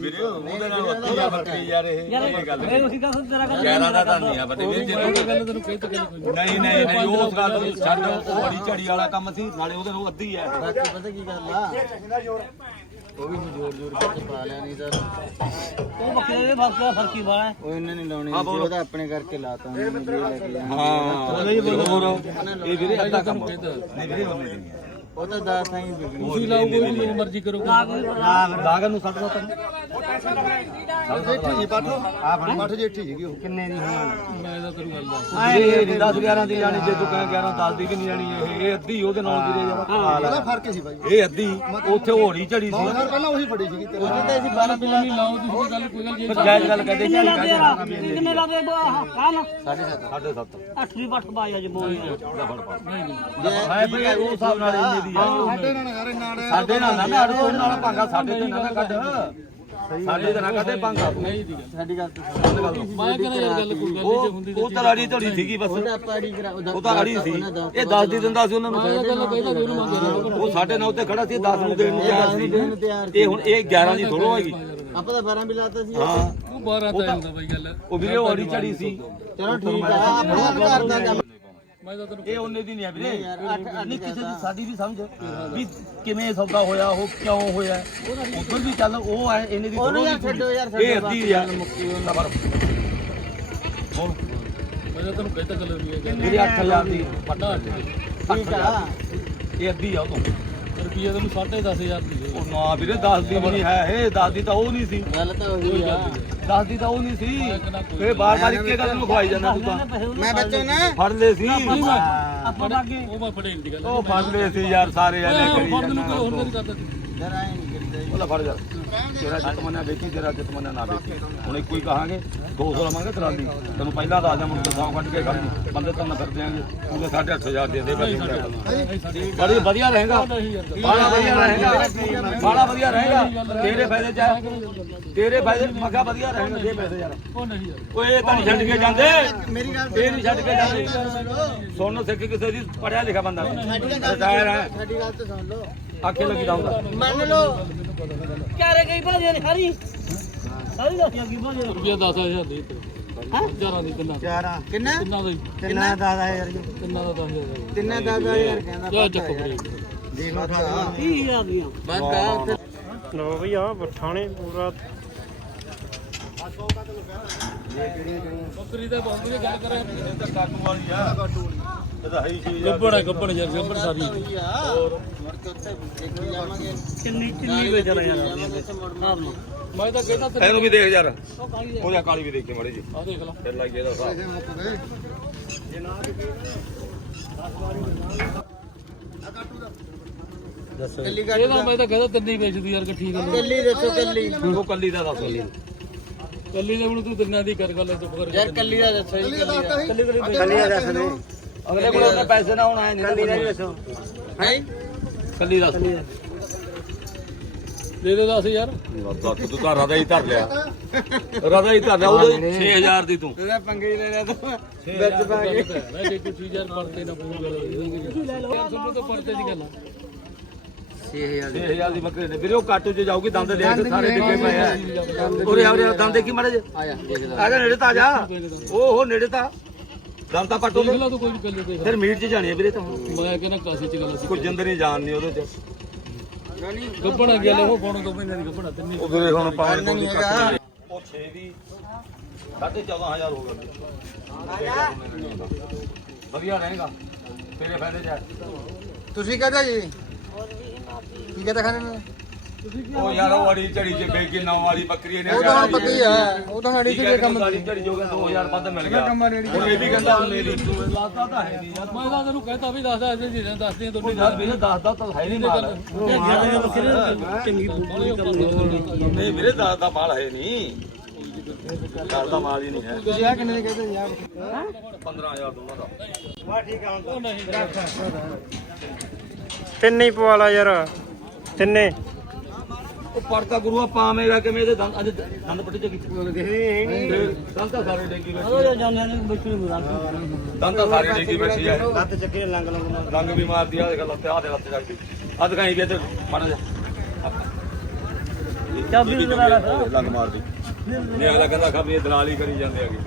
ਵੀਰੇ ਉਹਦੇ ਨਾਲ ਵੱਖਰੀ ਆ ਬੱਕਰੀ ਯਾਰ ਇਹ। ਇਹ ਗੱਲ ਇਹ ਉਸੇ ਗੱਲ ਤੇਰਾ ਗੱਲ ਗਿਆਰਾਂ ਦਾ ਤਾਂ ਨਹੀਂ ਆ ਬੜੇ ਵੀਰ ਜਿਹਨੂੰ ਗੱਲ ਤੈਨੂੰ ਕਹਿ ਨਹੀਂ ਨਹੀਂ ਨਹੀਂ ਉਸ ਗੱਲ ਨੂੰ ਛੱਡ ਉਹ ਬੜੀ ਝੜੀ ਵਾਲਾ ਕੰਮ ਸੀ ਨਾਲੇ ਉਹਦੇ ਨੂੰ ਅੱਧੀ ਆ ਇਹ। ਬਾਕੀ ਪਤਾ ਕੀ ਗੱਲ ਆ? ਉਹ ਵੀ ਮੈਂ ਜੋਰ ਜੋਰ ਕੇ ਪਾ ਲਿਆ ਨਹੀਂ ਤਾਂ। ਉਹ ਬੱਕਰੇ ਦੇ ਬਾਕੀ ਦਾ ਫਰਕੀ ਬਾਲਾ ਹੈ। ਉਹ ਇਹਨਾਂ ਨੇ ਲਾਉਣੀ ਸੀ ਉਹਦਾ ਆਪਣੇ ਕਰਕੇ ਲਾਤਾ ਉਹਨੇ ਮੈਨੂੰ ਇਹ ਲੈ ਕੇ ਜਾਣਾ ਹਾਂ ਹੋਰ ਇਹ ਵੀਰੇ ਅੱਧਾ ਕੰਮ। ਨਹੀਂ ਵੀਰੇ ਉਹਨੇ ਨਹੀਂ ਉਹ ਤਾਂ ਦਾ ਥਾਂ ਹੀ ਵਿਗੜੀ ਤੁਸੀਂ ਲਾਓ ਕੋਈ ਜੋ ਮਰਜ਼ੀ ਕਰੋ। ਦਾਗਨ ਨੂੰ 60 ਦਾ ਜੇਠੀ ਜੀ ਪੱਠ ਆ ਫੜ ਪੱਠ ਜੇਠੀ ਸੀਗੀ ਉਹ। ਕਿੰਨੇ ਦੀ ਹੋਣੀ? ਮੈਂ ਤਾਂ ਕਰੂ ਗੱਲ ਇਹ ਨਹੀਂ 10 11 ਦੀ ਜਾਣੀ ਜੇ ਤੂੰ ਕਹੇ 11 10 ਦੀ ਕਿ ਨਹੀਂ ਜਾਣੀ ਇਹ ਇਹ ਅੱਧੀ ਉਹਦੇ ਨਾਲ ਵੀਰੇ ਯਾਰ ਇਹਦਾ ਫ਼ਰਕ ਸੀ ਬਾਈ? ਇਹ ਅੱਧੀ ਉੱਥੇ ਹੋੜੀ ਝੜੀ ਸੀ। ਪਹਿਲਾਂ ਉਹੀ ਫੜੀ ਤੇਰੇ ਉਹਦੇ ਤਾਂ ਅਸੀਂ 12 ਬਿੱਲਾ ਲਾਓ ਤੁਸੀਂ ਗੱਲ ਕੋਈ ਗੱਲ ਜੇ ਜਾਇਜ਼ ਗੱਲ ਕਹਦੇ ਕਿੰਨੇ ਲਾਦੇ ਯਾਰ ਕਿੰਨੇ ਲਾਦੇ ਹਾਂ ਨਾ। 7.5 ਅੱਠ ਦੀ ਬੱਠ ਬਾਈ ਅੱਜ ਬੋਲ ਹੈ ਭਈ ਉਹ ਹਿਸਾਬ ਨਾਲ ਇੰਨੇ ਆ। ਸਾਡੇ ਨਾਲ ਯਾਰ ਨਾੜ ਸਾਡੇ ਨਾਲ ਨਾ ਮੈਂ ਅੜੋ ਨਾਲ ਭਾਂਗਾ ਸਾਡੇ ਤੇ ਨਾ ਕੱਢ। ਸਾਡੇ ਤੇ ਨਾ ਕੱਢੇ ਭਾਂਗਾ। ਨਹੀਂ ਦੀ ਸਾਡੀ ਗੱਲ ਤਾਂ ਮੈਂ ਕਹਿੰਦਾ ਯਾਰ ਗੱਲ ਕੋਈ ਗੱਲ ਨਹੀਂ ਹੁੰਦੀ ਉਹ ਤਾਂ ਲੜੀ ਧੜੀ ਸੀਗੀ ਬਸ। ਉਹਦਾ ਪਾੜੀ ਉਹ ਤਾਂ ਲੜੀ ਸੀ। ਇਹ 10 ਦੀ ਦਿੰਦਾ ਸੀ ਉਹਨਾਂ ਨੂੰ। ਉਹ ਸਾਡੇ ਨਾਲ ਉੱਤੇ ਖੜਾ ਸੀ 10 ਨੂੰ ਦੇਣ ਨੂੰ ਤਿਆਰ ਸੀ। ਇਹ ਹੁਣ ਇਹ 11 ਦੀ ਥੋੜੋ ਹੈਗੀ ਆਪਾਂ ਤਾਂ 12 ਬਿੱਲਾ ਤਾਂ ਸੀ। ਹਾਂ। ਉਹ 12 ਤਾਂ ਹੁੰਦਾ ਬਾਈ ਗੱਲ। ਉਹ ਵੀਰੇ ਉਹ ਅੜੀ ਝੜੀ ਸੀ। ਚਲੋ ਠੀਕ ਆ ਆਪਣਾ ਘਰ ਦਾ ਕੰਮ ਮੈਂ ਤਾਂ ਤੈਨੂੰ ਇਹ ਉਹਨੇ ਦੀ ਨਹੀਂ ਆ ਵੀਰੇ। ਨਹੀਂ ਕਿਸੇ ਦੀ ਸਾਡੀ ਵੀ ਸਮਝ ਵੀ ਕਿਵੇਂ ਸੌਦਾ ਹੋਇਆ ਉਹ ਕਿਉਂ ਹੋਇਆ? ਉੱਧਰ ਵੀ ਚੱਲ ਉਹ ਹੈ ਇਹਨੇ ਦੀ ਉਹਨੂੰ ਯਾਰ ਛੱਡੋ ਯਾਰ ਇਹ ਅੱਧੀ ਯਾਰ ਨੰਬਰ ਬੋਲ। ਮੈਂ ਤਾਂ ਤੈਨੂੰ ਕਹਿਤਾ ਗੱਲ ਵੀ ਹੈ ਵੀਰੇ 8000 ਦੀ। ਪੱਟਾ ਠੀਕ ਆ। ਇਹ ਅੱਧੀ ਆ ਉਹ ਤੋਂ। ਰੁਪਈਆ ਤੈਨੂੰ 10500 ਦੀ ਦੇ ਉਹ ਨਾ ਵੀਰੇ 10 ਦੀ ਵੀ ਨਹੀਂ ਹੈ। ਇਹ 10 ਦੀ ਤਾਂ ਉਹ ਨਹੀਂ ਸੀ। ਗੱਲ ਤਾਂ ਉਹੀ ਆ। 10 ਦੀ ਤਾਂ ਉਹ ਨਹੀਂ ਸੀ। ਫੇਰ ਬਾਰ ਬਾਰ ਇੱਕੇ ਗੱਲ ਨੂੰ ਖਵਾਈ ਜਾਂਦਾ ਤੂੰ ਤਾਂ। ਮੈਂ ਬੱਚੋ ਨਾ ਫੜ ਲੈ ਸੀ। ਆਪਾਂ ਅੱਗੇ। ਉਹ ਮੈਂ ਫੜੇ ਨਹੀਂ ਦੀ ਗੱਲ। ਉਹ ਫੜ ਲੈ ਸੀ ਯਾਰ ਸਾਰੇ ਐਨੇ ਕਰੀ ਫੜ ਨੂੰ ਜਾਂਦਾ ਕੋਈ ਹੋਰ ਨਹੀਂ ਕਰਦਾ ਤੂੰ ਯਾਰ ਆਏ ਨਹੀਂ ਉਹਦਾ ਫੜ ਜਾ। ਤੇਰਾ ਜਿੱਤ ਮੰਨਿਆ ਵੇਖੀ ਤੇਰਾ ਜਿੱਤ ਮੰਨਿਆ ਨਾ ਵੇਖੀ। ਹੁਣ ਇੱਕੋ ਹੀ ਕਹਾਂਗੇ 200 ਲਵਾਂਗੇ ਤਰਾਲੀ ਤੈਨੂੰ ਪਹਿਲਾਂ ਦੱਸ ਦਿਆਂ ਮੁੜ ਕੇ ਸੌ ਕੱਢ ਕੇ ਖੜ ਬੰਦੇ ਤਾਂ ਨਾ ਕਰ ਦਿਆਂਗੇ। ਉਹਦੇ 8500 ਦੇ ਦੇ ਬੜੀ ਵਧੀਆ ਰਹੇਗਾ। ਬੜਾ ਵਧੀਆ ਰਹੇਗਾ। ਬੜਾ ਵਧੀਆ ਰਹੇਗਾ। ਤੇਰੇ ਫਾਇਦੇ ਚ। ਤੇਰੇ ਫਾਇਦੇ ਮਗਾ ਵਧੀਆ ਰਹੇਗਾ ਦੇ ਪੈਸੇ ਯਾਰ। ਉਹ ਨਹੀਂ ਯਾਰ ਓਏ ਇਹ ਤਾਂ ਨਹੀਂ ਛੱਡ ਕੇ ਜਾਂਦੇ। ਮੇਰੀ ਗੱਲ ਇਹ ਨਹੀਂ ਛੱਡ ਕੇ ਜਾਂਦੇ। ਸੁਣ ਸਿੱਖ ਕਿਸੇ ਦੀ ਪੜਿਆ ਲਿਖਿਆ ਬੰਦਾ। ਰਿਟਾਇਰ ਹੈ। ਸਾਡੀ ਗੱਲ ਤਾਂ ਸੁਣ ਲਓ। ਆਖੇ ਲੱਗੀ ਜਾਊਂਗਾ ਮੰਨ ਲਓ ਚਾਰੇ ਗਈ ਭਾਜੀ ਨੇ ਸਾਰੀ ਸਾਰੀ ਦੱਸਿਆ ਕੀ ਭਾਜੀ ਨੇ। ਰੁਪਈਆ 10000 ਦੇ ਤੇ ਹਾਂ? ਹਜ਼ਾਰਾਂ ਦੀ ਕਿੰਨਾ ਚਾਰਾ ਕਿੰਨਾ? ਕਿੰਨਾ ਦਾ ਜੀ? ਕਿੰਨਾ? 10000 ਕਿੰਨਾ ਦਾ 10000 ਤਿੰਨੇ 10000 ਕਹਿੰਦਾ ਕਿਆ ਚੱਕੋ ਫੜੇ ਦੇਖ ਲਓ ਠਾ 30000 ਦੀਆਂ ਬਸ ਕਾ ਉੱਥੇ ਲੋ ਬਈ ਆ ਬਠਾਣੇ ਪੂਰਾ ਬੱਕਰੀ ਦਾ ਬਹੁਤ ਵਧੀਆ ਗੱਲ ਕਰਾਂ ਕਾਟੂ ਵਾਲੀ ਆ। ਇਹਦਾ ਹੈ ਹੀ ਚੀਜ਼ ਗੱਬੜ ਹੈ ਗੱਬੜ ਯਾਰ ਗੱਬੜ ਸਾਰੀ। ਆ ਮੁੜ ਕੇ ਉੱਥੇ ਦੇਖ ਕੇ ਜਾਵਾਂਗੇ ਕਿੰਨੀ ਕਿੰਨੀ ਵੇਚ ਰਿਹਾ ਯਾਰ ਨੂੰ ਮੈਂ ਤਾਂ ਕਹਿੰਦਾ ਤੈਨੂੰ ਇਹਨੂੰ ਵੀ ਦੇਖ ਯਾਰ। ਉਹਦਾ ਕਾਲੀ ਵੀ ਦੇਖੇ ਮੜੇ ਜੀ ਆ ਦੇਖ ਲੈ। ਫਿਰ ਲੱਗ ਇਹਦਾ ਹਿਸਾਬ ਕੱਲੀ ਕੱਟ ਇਹਦਾ ਮੈਂ ਤਾਂ ਕਹਿੰਦਾ ਤਿੰਨੇ ਵੇਚਦੀ ਯਾਰ ਇਕੱਠੀ ਕੱਲੀ ਦੱਸੋ ਕੱਲੀ। ਉਹ ਕੱਲੀ ਦਾ ਦੱਸ। ਕੱਲੀ ਦੇ ਹੁਣ ਤੂੰ ਤਿੰਨਾਂ ਦੀ ਕਰ ਗੱਲ ਚੁੱਪ ਕਰ ਯਾਰ ਕੱਲੀ ਦਾ ਦੱਸੋ ਜੀ ਕੱਲੀ ਦਾ ਕੱਲੀ ਦਾ। ਦੱਸ ਦੇ। ਅਗਲੇ ਕੋਲ ਉਹਦੇ ਪੈਸੇ ਨਾ ਹੁਣ ਆਏ ਨਹੀਂ ਕੱਲੀ ਦਾ ਦੱਸੋ। ਹੈ? ਕੱਲੀ ਦੱਸ ਦੇ। ਦੇ 10000 ਦੱਸ ਤੂੰ ਤਾਂ ਰਦਾ ਹੀ ਧਰ ਲਿਆ। ਰਦਾ ਹੀ ਧਰ ਲਿਆ ਉਹਦੇ 6000 ਦੀ ਤੂੰ। ਤੇਰਾ ਪੰਗੇ ਹੀ ਲੈ ਲਿਆ ਤੂੰ ਵਿੱਚ ਪਾ ਕੇ ਮੈਂ ਜੇ ਕੋਈ ਚੀਜ਼ ਯਾਰ ਪੜਦੇ ਨਾ ਪੂਰੀ ਗੱਲ ਸੁਣੋ ਤਾਂ ਪੜਦੇ ਦੀ ਗੱਲ 6000 6000 ਦੀ ਬੱਕਰੀ ਨੇ। ਵੀਰੇ ਉਹ ਕਾਟੂ 'ਚ ਜਾਊਗੀ ਦੰਦ ਦੇਖ ਸਾਰੇ ਡਿੱਗੇ ਪਏ ਆ। ਉਰੇ ਆ ਉਰੇ ਦੰਦ ਦੇਖੀ ਮਾੜੇ ਜੇ ਆਇਆ ਦੇਖਦਾ ਆ ਜਾ ਨੇੜੇ ਤਾਂ ਆ ਜਾ। ਉਹ ਉਹ ਨੇੜੇ ਤਾਂ। ਦੰਦ ਤਾਂ ਪੱਟੋ ਦੇਖ ਲਾ ਤੂੰ ਕੋਈ ਗੱਲ ਦੇਖ ਫਿਰ ਮੀਟ 'ਚ ਜਾਣੀ ਆ ਵੀਰੇ ਤਾਂ। ਮੈਂ ਕਹਿੰਦਾ ਕਾਸੀ ਚ ਗੱਲ ਸੀ ਕੋਈ ਜਿੰਦ ਨਹੀਂ ਜਾਣ ਨਹੀਂ ਉਹਦੇ 'ਚ। ਗੱਬਣਾ ਗਿਆ ਲੈ ਉਹ ਫੋਨ ਤੋਂ ਮੈਨਾਂ ਦੀ ਗੱਬਣਾ ਤਿੰਨੇ ਉਹ ਵੀਰੇ ਹੁਣ ਪਾਉਣ ਕੋਈ ਕੱਟ ਉਹ 6 ਦੀ 14500 ਹੋ ਗਿਆ। ਵਧੀਆ ਰਹੇਗਾ। ਤੇਰੇ ਫਾਇਦੇ 'ਚ ਤੁਸੀਂ ਕਹਦਾ ਜੀ? ਕੀ ਕਹਦਾ ਖਾਣੇ ਨੂੰ? ਉਹ ਯਾਰ ਉਹ ਅੜੀ ਝੜੀ ਚ ਬੇਕੀ ਨੌ ਵਾਲੀ ਬੱਕਰੀ ਨੇ ਉਹ ਤਾਂ ਹੁਣ ਪਤਾ ਹੀ ਆ ਉਹ ਤਾਂ ਸਾਡੀ ਠੀਕ ਕੰਮ ਵਾਲੀ ਝੜੀ ਜੋ ਗਿਆ 2000 ਵੱਧ ਮਿਲ ਗਿਆ। ਹੁਣ ਇਹ ਵੀ ਕਹਿੰਦਾ ਹੁਣ ਮੇਰੀ ਲਾਤਾ ਤਾਂ ਹੈ ਨਹੀਂ ਯਾਰ। ਮੈਂ ਤਾਂ ਤੈਨੂੰ ਕਹਿਤਾ ਵੀ ਦੱਸ ਦੱਸ ਜੀ ਦੱਸ ਦੇ ਉਹ ਯਾਰ ਵੀਰੇ ਦੱਸਦਾ ਤਾਂ ਹੈ ਨਹੀਂ ਮਾਲ। ਚੰਗੀ ਬੁੱਢੀ ਲਈ ਨਹੀਂ ਵੀਰੇ ਦੱਸਦਾ ਮਾਲ ਹੈ ਨਹੀਂ। ਗੱਲ ਦਾ ਮਾਲ ਹੀ ਨਹੀਂ ਹੈ। ਤੁਸੀਂ ਆ ਕਿੰਨੇ ਦੇ ਕਹਦੇ ਯਾਰ 15000 ਦੋਨਾਂ ਦਾ। ਉਹ ਨਹੀਂ। ਤਿੰਨੇ ਹੀ ਪਵਾ ਲਾ ਯਾਰ ਤਿੰਨੇ। ਉਹ ਪੜਤਾ ਗੁਰੂਆ ਪਾਵੇਂਗਾ ਕਿਵੇਂ ਇਹਦੇ ਦੰਦ ਅੱਜ ਦੰਦ ਪੱਟੀ ਚ ਦੰਦ ਤਾਂ ਸਾਰੇ ਡੇਗੀ ਬੈਠੀ ਉਹ ਜਾਂਦੇ ਨੇ ਬੱਚੇ ਨੂੰ। ਦੰਦ ਤਾਂ ਸਾਰੇ ਡੇਗੀ ਬੈਠੀ ਹੈ ਲੱਤ ਚੱਕੇ ਲੰਗ ਲੰਗ ਲੰਗ ਵੀ ਮਾਰਦੀ ਆ ਦੇਖ ਲੱਤ ਆ ਦੇ ਲੱਤ ਚੱਕਦੀ ਆ ਦਿਖਾਈ ਵੀ ਇੱਧਰ ਮਾੜਾ ਜਿਹਾ। ਚਾਬੀ ਨੂੰ ਦਲਾ ਰੱਖ ਲੰਗ ਮਾਰਦੀ। ਨਹੀਂ ਅਗਲਾ ਕਹਿੰਦਾ ਖਬਰ ਇਹ ਦਲਾਲੀ ਕਰੀ ਜਾਂਦੇ ਹੈਗੇ।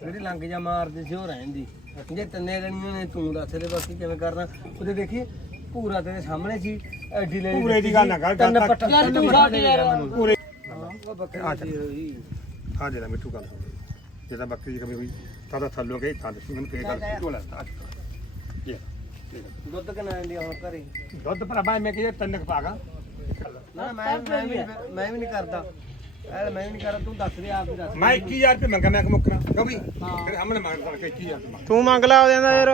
ਜਿਹੜੀ ਲੰਗ ਜਾ ਮਾਰਦੇ ਸੀ ਉਹ ਰਹਿੰਦੀ ਜੇ ਤੰਨੇ ਲੈਣੀਆਂ ਨੇ ਤੂੰ ਦੱਸ ਦੇ ਬਾਕੀ ਕਿਵੇਂ ਕਰਨਾ? ਉਹਦੇ ਦੇਖੀ ਪੂਰਾ ਤੇਰੇ ਸਾਹਮਣੇ ਸੀ ਐਡੀ ਲੈ ਪੂਰੇ ਦੀ ਗੱਲ ਨਾ ਕਰ ਤੰਨ ਪੱਟਾ ਯਾਰ। ਤੂੰ ਛੱਡ ਯਾਰ ਉਹ ਬੱਕਰੀ ਦੀ ਹੋਈ। ਹਾਂ ਜਿਹੜਾ ਮਿੱਠੂ ਗੱਲ ਜਿਹਦਾ ਬੱਕਰੀ ਦੀ ਕਮੀ ਹੋਈ ਤਾਂ ਤਾਂ ਥੱਲੋਂ ਗਈ ਤਾਂ ਦੱਸੀ ਮੈਨੂੰ ਕੀ ਗੱਲ ਝੋਲਾ ਤਾ ਦੁੱਧ ਕਿੰਨਾ ਆਂਦੀ ਹੁਣ ਘਰੇ? ਦੁੱਧ ਭਰਾ ਮੈਂ ਕਿਹਾ ਤਿੰਨ ਕੁ ਪਾਗਾ ਨਾ ਮੈਂ ਮੈਂ ਵੀ ਮੈਂ ਵੀ ਨਹੀਂ ਕਰਦਾ। ਐ ਮੈਂ ਵੀ ਨਹੀਂ ਕਰਦਾ ਤੂੰ ਦੱਸ ਦੇ ਆਪ ਹੀ ਦੱਸ ਮੈਂ 21000 ਰੁਪਏ ਮੰਗਾ ਮੈਂ ਕਿ ਮੁੱਕਣਾ। ਕਿਉਂ ਵੀ ਫਿਰ ਸਾਹਮਣੇ ਮੰਗਦਾ ਕਿ 21000 ਰੁਪਏ ਤੂੰ ਮੰਗ ਲਾ ਉਹਦੇ ਦਾ ਯਾਰ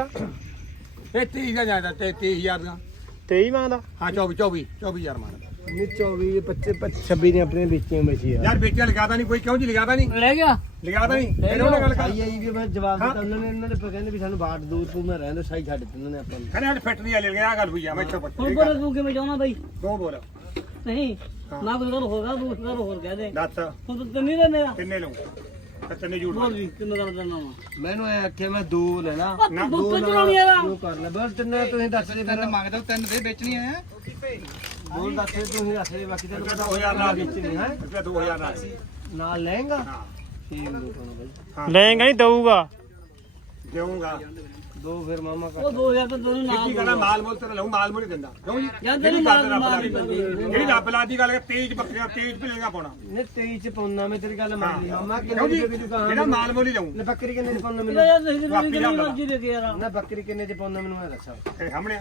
ਇਹ 30 ਦਾ ਜਾਂਦਾ ਤੇ 23000 ਦਾ। 23 ਮੰਗਦਾ? ਹਾਂ 24 24 24000 ਮੰਗਦਾ। ਨਹੀਂ 24 25 26 ਨੇ ਆਪਣੇ ਵੇਚੇ ਬਚੀ ਆ ਯਾਰ। ਵੇਚਿਆ ਲਗਾਦਾ ਨਹੀਂ ਕੋਈ ਕਿਉਂ ਜੀ ਲਗਾਦਾ ਨਹੀਂ? ਲੈ ਗਿਆ। ਲਗਾਦਾ ਨਹੀਂ? ਫਿਰ ਉਹਨੇ ਗੱਲ ਕਰ ਆਈ ਆਈ ਵੀ ਮੈਂ ਜਵਾਬ ਦਿੱਤਾ ਉਹਨਾਂ ਨੇ ਉਹਨਾਂ ਨੇ ਕਹਿੰਦੇ ਵੀ ਸਾਨੂੰ ਬਾਟ ਦੂਰ ਤੂੰ ਮੈਂ ਰਹਿੰਦੇ ਸਾਈ ਛੱਡ ਦਿੱਤੇ ਉਹਨਾਂ ਨੇ ਆਪਾਂ ਨੂੰ। ਕਹਿੰਦੇ ਹਟ ਫੈਕਟਰੀ ਵਾਲੇ ਲਗਾ ਗੱਲ ਹੋਈ ਆ ਮੈਂ ਇੱਥੋਂ ਪੁੱਛ ਹੁਣ ਪਰ ਤੂੰ ਕਿਵੇਂ ਚਾਹੁੰਦਾ ਬਾਈ? ਦੋ ਬੋਲ। ਨਹੀਂ। ਨਾ ਕੋਈ ਗੱਲ ਹੋਗਾ ਤੂੰ ਗੱਲ ਹੋਰ ਕਹਿ ਦੇ। ਦੱਸ। ਹੁਣ ਤੂੰ ਤਿੰਨ ਹੀ ਲੈਨੇ ਆ। ਕਿੰਨੇ ਲਊ। ਤੇ ਤਿੰਨੇ ਝੂਠ ਬੋਲ ਵੀ ਕਿੰਨੇ ਗੱਲ ਕਰਨਾ ਵਾ। ਮੈਨੂੰ ਐ ਆਖਿਆ ਮੈਂ ਦੋ ਲੈਣਾ। ਨਾ। ਬੁੱਤ ਚਲਾਉਣੀ ਆ ਤੂੰ ਕਰ ਲੈ। ਬਸ ਤਿੰਨੇ ਤੁਸੀਂ ਦੱਸ ਦੇ ਫਿਰ। ਮੰਗਦਾ ਤਿੰਨ ਦੇ ਵੇਚਣੀ ਆ ਬੋਲ ਦੱਸ ਦੇ ਤੁਸੀਂ ਦੱਸ ਦੇ ਬਾਕੀ ਤੈਨੂੰ ਪਤਾ 2000 ਨਾਲ ਵੇਚਣੀ ਹੈ। ਰੁਪਿਆ 2000 ਨਾਲ। ਨਾਲ ਹਾਂ। ਦੋ ਬਾਈ। ਲੈਂਗਾ ਨਹੀਂ ਦਊਗਾ। ਦੇਵਾਂਗਾ ਦੋ ਫਿਰ ਮਾਮਾ ਕਰ ਉਹ 2000 ਤਾਂ ਤੈਨੂੰ ਨਾ ਕੀ ਕਹਣਾ ਮਾਲ ਮੋਲ ਤੇ ਲਊ ਮਾਲ ਮੋਲ ਹੀ ਦਿੰਦਾ। ਕਿਉਂ ਜੀ? ਜਾਂ ਜਿਹੜੀ ਤੈਨੂੰ ਗੱਲ ਮਾਰ ਰੱਬ ਮਾਰ ਲਾ ਪੈਂਦੀ ਜਿਹੜੀ ਰੱਬ ਲਾ ਦੀ ਗੱਲ ਹੈ ਤੇਜ ਬੱਕਰੀਆਂ ਤੇਜ ਭਲੇਗਾ ਪਾਉਣਾ। ਨੇ 23 ਚ ਪਾਉਣਾ ਮੈਂ ਤੇਰੀ ਗੱਲ ਮੰਨ ਲਈ। ਮਾਮਾ ਕਿੰਨੇ ਦੀ ਦੁਕਾਨ ਜਿਹੜਾ ਮਾਲ ਮੋਲ ਹੀ ਲਊ। ਨੇ ਬੱਕਰੀ ਕਿੰਨੇ ਦੀ ਪਾਉਣਾ ਮੈਨੂੰ? ਯਾਰ ਨਹੀਂ ਤੇਰੀ। ਮਰਜ਼ੀ ਦੇ ਕੇ ਯਾਰ ਨਾ ਬੱਕਰੀ ਕਿੰਨੇ ਚ ਪਾਉਣਾ ਮੈਨੂੰ ਇਹ ਦੱਸੋ। ਤੇਰੇ ਸਾਹਮਣੇ।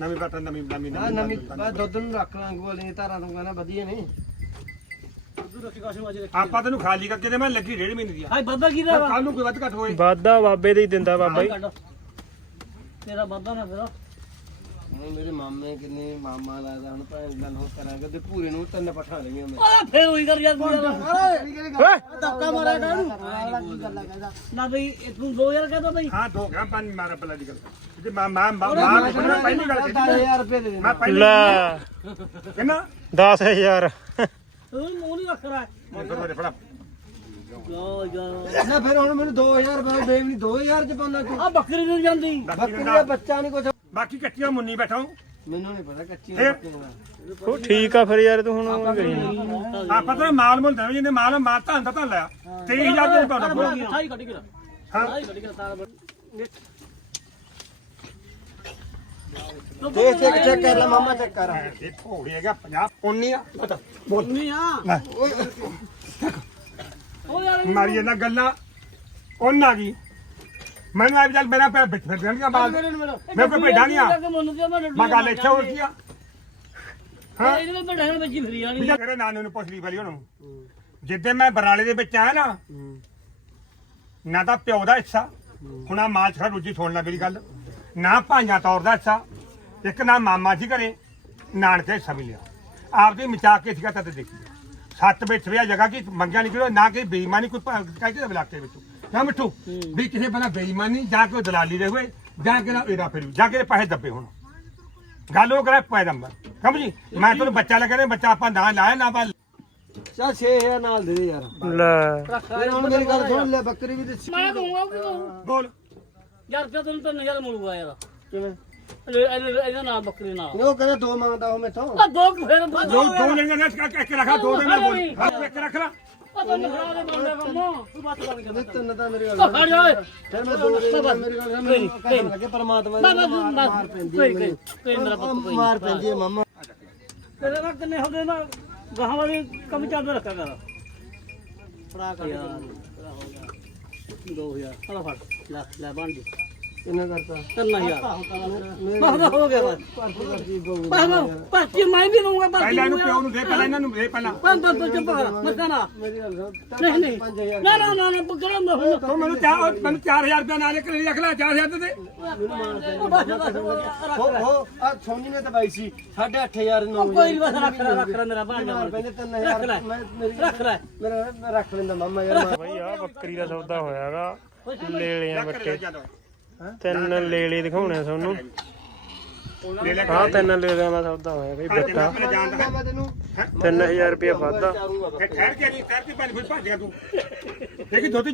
ਨਵੀਂ ਬਾਤਾਂ ਨਵੀਂ ਨਵੀਂ ਨਾ ਨਵੀਂ ਦੁੱਧ ਨੂੰ ਰੱਖ ਲਾਂਗੇ ਬੋਲੇ ਧਾਰਾਂ ਤੋਂ ਨੇ ਆਪਾਂ ਤੈਨੂੰ ਖਾਲੀ ਕਰਕੇ ਦੇ ਮੈਂ ਲੱਗੀ ਡੇਢ ਮਹੀਨੇ ਦੀ ਹਾਏ ਬਾਬਾ ਕੀ ਦਾ ਕੱਲ ਨੂੰ ਕੋਈ ਵੱਧ ਘੱਟ ਹੋਏ। ਵਾਦਾ ਬਾਬੇ ਦੇ ਹੀ ਦਿੰਦਾ ਬਾਬਾ ਜੀ। ਤੇਰਾ ਬਾਬਾ ਨਾ ਫਿਰ। ਹੁਣ ਮੇਰੇ ਮਾਮੇ ਕਿੰਨੇ ਮਾਮਾ ਲੱਗਦਾ ਹੁਣ ਭੈਣ ਗੱਲ ਹੋ ਕਰਾਂਗੇ ਤੇ ਪੂਰੇ ਨੂੰ ਤਿੰਨ ਪਠਾ ਲਈਆਂ ਮੈਂ। ਆ ਫੇਰ ਉਹੀ ਕਰ ਯਾਰ ਯਾਰ। ਧੱਕਾ ਮਾਰਿਆ ਕਾਹਨੂੰ ਨਾ ਬਈ ਇਹ ਤੂੰ 2000 ਕਹਦਾ ਬਈ। ਹਾਂ ਦੋ ਗਾਂ ਪੰਜ ਮਾਰਾ ਬੱਲਾ ਦੀ ਗੱਲ ਜੇ ਮਾਂ ਮਾਂ ਮਾਂ ਮਾਂ ਪਹਿਲੀ ਗੱਲ ਕੀਤੀ 10000 ਰੁਪਏ ਦੇ ਦੇ ਮੈਂ ਪਹਿਲੀ ਲੈ। ਕਿੰਨਾ 10000 ਤੂੰ ਨਹੀਂ ਰੱਖ ਰਹਾ ਮੈਨੂੰ ਮੇਰੇ ਫੜਾ। ਲੋ ਯਾਰ ਨਾ ਫਿਰ ਹੁਣ ਮੈਨੂੰ 2000 ਰੁਪਏ ਦੇ ਵੀ 2000 ਚ ਪਾਉਣਾ ਤੂੰ। ਆ ਬੱਕਰੀ ਨੂੰ ਜਾਂਦੀ। ਬੱਕਰੀ ਦਾ ਬੱਚਾ ਨਹੀਂ ਕੁਛ। ਬਾਕੀ ਕੱਚੀਆਂ ਮੁੰਨੀ ਬੈਠਾ ਹੂੰ। ਮੈਨੂੰ ਨਹੀਂ ਪਤਾ ਕੱਚੀ ਫਿਰ? ਉਹ ਠੀਕ ਆ ਫਿਰ ਯਾਰ ਤੂੰ ਹੁਣ ਉਹ ਕਰੀ। ਆਪਾਂ ਤਾਂ ਮਾਲ ਮੁੱਲ ਦੇਵੇਂ ਜਿੰਨੇ ਮਾਲ ਮਾਰ ਤਾਂ ਤਾਂ ਲਿਆ 23000 ਤੋਂ ਪਾਉਣਾ ਪਊ। ਸਾਈ ਕੱਢ ਕੇ ਹਾਂ। ਸਾਈ ਕੱਢ ਕੇ ਤਾਰ ਦੇਖ ਚੈੱਕ ਚੈੱਕ ਕਰ ਲੈ ਮਾਮਾ ਚੈੱਕ ਕਰ। ਇਹ ਭੋੜੀ ਹੈਗਾ 50 19 ਆ ਪਤਾ ਬੋਲ। ਨਹੀਂ ਆ? ਲੈ, ਉਹ ਯਾਰ ਮਾਰੀ ਇਹਨਾਂ ਗੱਲਾਂ। ਉਹਨਾਂ ਕੀ ਮੈਨੂੰ ਆ ਵੀ ਚੱਲ ਮੇਰਾ ਪੈਰ ਵਿੱਚ ਫਿਰ ਦੇਣਗੇ ਬਾਲ। ਮੈਂ ਕੋਈ ਭੇਡਾਂ ਨਹੀਂ ਆ। ਮੈਂ ਗੱਲ ਇੱਥੇ ਹੋ ਗਈ ਆ? ਹਾਂ। ਇਹਦੇ ਵਿੱਚ ਬੈਠਾ ਬੱਜੀ ਫਿਰੀ ਜਾਣੀ। ਵੀ ਤੇਰੇ ਨਾਨੇ ਨੂੰ ਪੁੱਛ ਲਈ ਵਾਲੀ ਉਹਨੂੰ। ਜਿੱਦੇ ਮੈਂ ਬਰਾਲੇ ਦੇ ਵਿੱਚ ਆਇਆ ਨਾ ਨਾ ਤਾਂ ਪਿਓ ਦਾ ਹਿੱਸਾ ਹੁਣ ਆ ਮਾਂ ਛੜਾ ਰੁੱਜੀ ਸੁਣ ਲੈ ਮੇਰੀ ਗੱਲ। ਨਾ ਭਾਈਆਂ ਤੌਰ ਦਾ ਹਿੱਸਾ ਇੱਕ ਨਾ ਮਾਮਾ ਜੀ ਘਰੇ ਨਾਨਕੇ ਹਿੱਸਾ ਮਿਲਿਆ ਆਪਦੀ ਮਚਾ ਕੇ ਸੀਗਾ ਤਦ ਦੇਖੀ। ਸੱਤ ਵਿੱਚ ਵਿਆ ਜਗ੍ਹਾ ਕੀ ਮੰਗਿਆ ਨਹੀਂ ਕਿਉਂ ਨਾ ਕਿ ਬੇਈਮਾਨੀ ਕੋਈ ਕਹਿੰਦੇ ਇਲਾਕੇ ਵਿੱਚ। ਨਾ ਮਿੱਠੂ ਵੀ ਕਿਸੇ ਬੰਦਾ ਬੇਈਮਾਨੀ ਜਾਂ ਕੋਈ ਦਲਾਲੀ ਦੇ ਹੋਏ ਜਾਂ ਕਿ ਨਾ ਇਹਦਾ ਫਿਰ ਜਾਂ ਕਿ ਪੈਸੇ ਦੱਬੇ ਹੁਣ। ਗੱਲ ਉਹ ਕਰੇ ਪੈ ਨੰਬਰ ਸਮਝੀ? ਮੈਂ ਤੈਨੂੰ ਬੱਚਾ ਲੱਗਿਆ ਨੇ ਬੱਚਾ ਆਪਾਂ ਨਾ ਲਾਇਆ ਨਾ ਬਾ ਚਾ 6000 ਨਾਲ ਦੇ ਦੇ ਯਾਰ। ਲੈ। ਹੁਣ ਮੇਰੀ ਗੱਲ ਸੁਣ ਲੈ ਬੱਕਰੀ ਵੀ ਤੇ ਮੈਂ ਕਿ ਕਹੂੰ ਬੋਲ। ਯਾਰ ਰੁਪਿਆ ਤੈਨੂੰ ਤਾਂ ਨਜ਼ਰ ਮੁਲੂਗਾ ਯਾਰ। ਕਿਵੇਂ? ਇਹਦੇ ਇਹਦਾ ਨਾਮ ਬੱਕਰੀ ਨਾਲ। ਉਹ ਕਹਿੰਦਾ ਦੋ ਮੰਗਦਾ ਉਹ ਮੈਥੋਂ। ਆ ਦੋ ਕੁ ਫੇਰ ਦੋ ਦੋ ਲੈਣੀਆਂ ਨੇ ਇੱਕ ਇੱਕ ਰੱਖਾ ਦੋ ਦੇ ਮੈਂ ਬੋਲ। ਹਾਂ, ਇੱਕ ਰੱਖ ਲੈ। ਨਹੀਂ ਖਰਾ ਦੇ ਬੰਦੇ ਕੰਮ ਤੂੰ ਬਾਤ ਕਰ ਕੇ ਨਹੀਂ ਤਿੰਨ ਤਾਂ ਮੇਰੀ ਗੱਲ ਖੜ ਜਾ ਓਏ। ਫਿਰ ਮੈਂ ਦੋ ਦੇ ਦਿੰਦਾ, ਮੇਰੀ ਗੱਲ ਸੁਣ ਮੈਨੂੰ ਕਰਨ ਲੱਗੇ ਪਰਮਾਤਮਾ ਦੀ ਬਸ ਮਾਰ ਬਸ ਪੈਂਦੀ ਕੋਈ ਹੈ ਕੋਈ ਕੋਈ ਮੇਰਾ ਉਹ ਪੁੱਤ ਕੋਈ ਮਾਰ ਪੈਂਦੀ ਹੈ ਮਾਮਾ। ਤੇਰੇ ਨਾਲ ਕਿੰਨੇ ਹੁੰਦੇ ਨਾ ਗਾਹਾਂ ਵਾਲੀ ਕੰਮ ਚੱਲਦਾ ਰੱਖਿਆ ਕਰ। ਫੜਾ ਕਰ ਯਾਰ 2000 ਹਲਾ ਫੜ ਲੈ ਲੈ ਬਣ ਜੀ। ਕਿੰਨਾ ਕਰਤਾ। ਕਰਨਾ ਯਾਰ ਹੋ ਗਿਆ ਬਸ ਬਸ ਜੀ ਮੈਂ ਵੀ ਲਊਂਗਾ ਬਸ ਪਹਿਲਾਂ ਇਹਨੂੰ ਪਿਓ ਨੂੰ ਦੇ ਪਹਿਲਾਂ ਇਹਨਾਂ ਨੂੰ ਦੇ ਪਹਿਲਾਂ। ਪੰਜ ਪੰਜ ਤੋਂ ਚੁੱਪ ਕਰ ਮਤ ਨਾ ਮੇਰੀ ਗੱਲ ਸੁਣ ਨਹੀਂ ਨਹੀਂ। 5000 ਨਾ ਨਾ ਨਾ ਨਾ ਪਕੜਾਂ ਦਾ ਹੁਣ ਤੂੰ ਮੈਨੂੰ ਚਾਰ ਮੈਨੂੰ 4000 ਰੁਪਏ ਨਾਲੇ ਕਰੇ ਰੱਖ ਲੈ 4000 ਦੇ ਦੇ। ਉਹ ਬਸ ਬਸ ਰੱਖ ਹੋ ਲੈ ਹੋ ਆ ਸੋਨੀ ਨੇ ਤਾਂ ਬਾਈ ਸੀ 8500 9 ਉਹ ਕੋਈ ਨੀ ਬਸ ਰੱਖ ਲੈ ਰੱਖ ਲੈ ਮੇਰਾ ਭਾਂਡਾ। ਮਾਰ ਪੈਂਦੇ ਰੱਖ ਲੈ 3000 ਮੈਂ ਮੇਰੀ ਰੱਖ ਲੈ। ਮੇਰਾ ਮੈਂ ਰੱਖ ਲੈਂਦਾ ਮਾਮਾ ਯਾਰ। ਬਈ ਆ ਬੱਕਰੀ ਦਾ ਸੌਦਾ ਹੋਇਆਗਾ ਲੇਲਿਆਂ ਬੱਟੇ ਜਦੋਂ ਤਿੰਨ ਲੇਲੇ ਦਿਖਾਉਣੇ ਤੁਹਾਨੂੰ। ਆ ਤਿੰਨ ਲੇਲਿਆਂ ਦਾ ਸੌਦਾ ਹੋਇਆ ਬਈ ਬੱਟਾ ਜਾਣਦਾ ਮੈਂ ਤੈਨੂੰ 3000 ਰੁਪਏ ਵਾਧਾ। ਠਹਿਰ ਕੇ ਨਹੀਂ ਠਹਿਰ ਕੇ ਭੱਜ ਗਿਆ ਤੂੰ। ਦੇਖੀ ਦੁੱਧ